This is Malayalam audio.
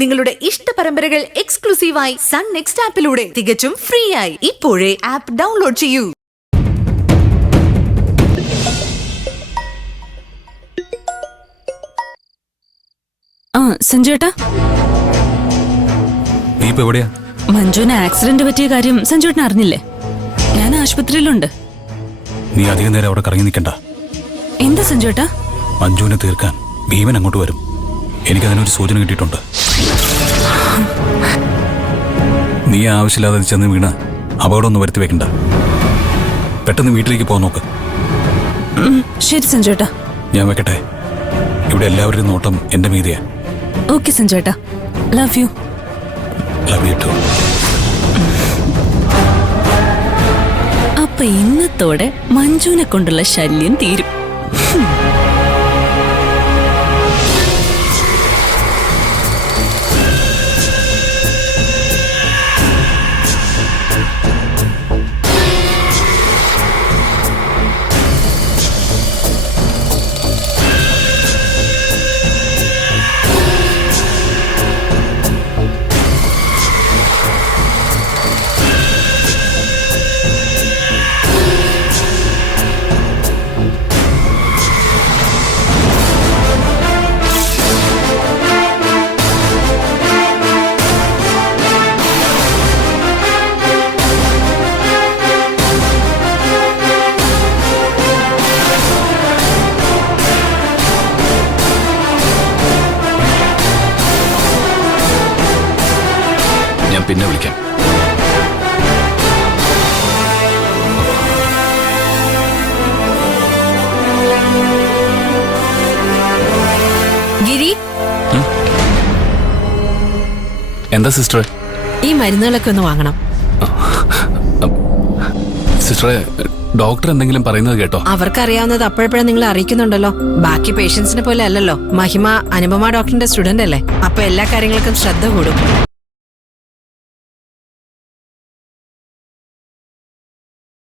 നിങ്ങളുടെ ഇഷ്ട പരമ്പരകൾ എക്സ്ക്ലൂസീവായി സൺ നെക്സ്റ്റ് ആപ്പിലൂടെ തികച്ചും ഫ്രീ ആയി ഇപ്പോഴേ ആപ്പ് ഡൗൺലോഡ് ചെയ്യൂ. സഞ്ജുവേട്ടാ, നീ ഇപ്പൊ എവിടെയാ? മഞ്ജുവിന് ആക്സിഡന്റ് പറ്റിയ കാര്യം സഞ്ജുവേട്ടൻ അറിഞ്ഞില്ലേ? ഞാൻ ആശുപത്രിയിലുണ്ട്. നീ അധികം നേരം അവിടെ കറങ്ങി നിൽക്കണ്ട. എന്താ സഞ്ജുവേട്ടാ? മഞ്ജുവിനെ തീർക്കാൻ ഭീമൻ അങ്ങോട്ട് വരും. എനിക്കതിനൊരു സൂചന കിട്ടിയിട്ടുണ്ട്. നീ ആവശ്യമില്ലാതെ ചെന്ന് വീണ് അപകടമൊന്നും വരുത്തി വെക്കണ്ട. പെട്ടെന്ന് വീട്ടിലേക്ക് പോകാൻ നോക്ക്. ശരി സഞ്ജുവേട്ടാ. ഞാൻ വെക്കട്ടെ. ഇവിടെ എല്ലാവരുടെയും നോട്ടം എന്റെ മീതിയാ. ഓക്കെ സഞ്ജുവേട്ടാ, love you. Love you too. അപ്പൊ ഇന്നത്തോടെ മഞ്ജുവിനെ കൊണ്ടുള്ള ശല്യം തീരും. പിന്നെ വിളിക്കാം. ഗിരി, എന്താ സിസ്റ്ററെ? ഈ മരുന്നുകളൊക്കെ ഒന്ന് വാങ്ങണം. സിസ്റ്ററെ, ഡോക്ടർ എന്തെങ്കിലും പറയുന്നത് കേട്ടോ? അവർക്കറിയാവുന്നത് അപ്പോഴപ്പോഴും നിങ്ങൾ അറിയിക്കുന്നുണ്ടല്ലോ. ബാക്കി പേഷ്യൻസിനെ പോലെ അല്ലല്ലോ. മഹിമ അനുപമ ഡോക്ടറിന്റെ സ്റ്റുഡന്റ് അല്ലേ? അപ്പൊ എല്ലാ കാര്യങ്ങൾക്കും ശ്രദ്ധ കൂടും.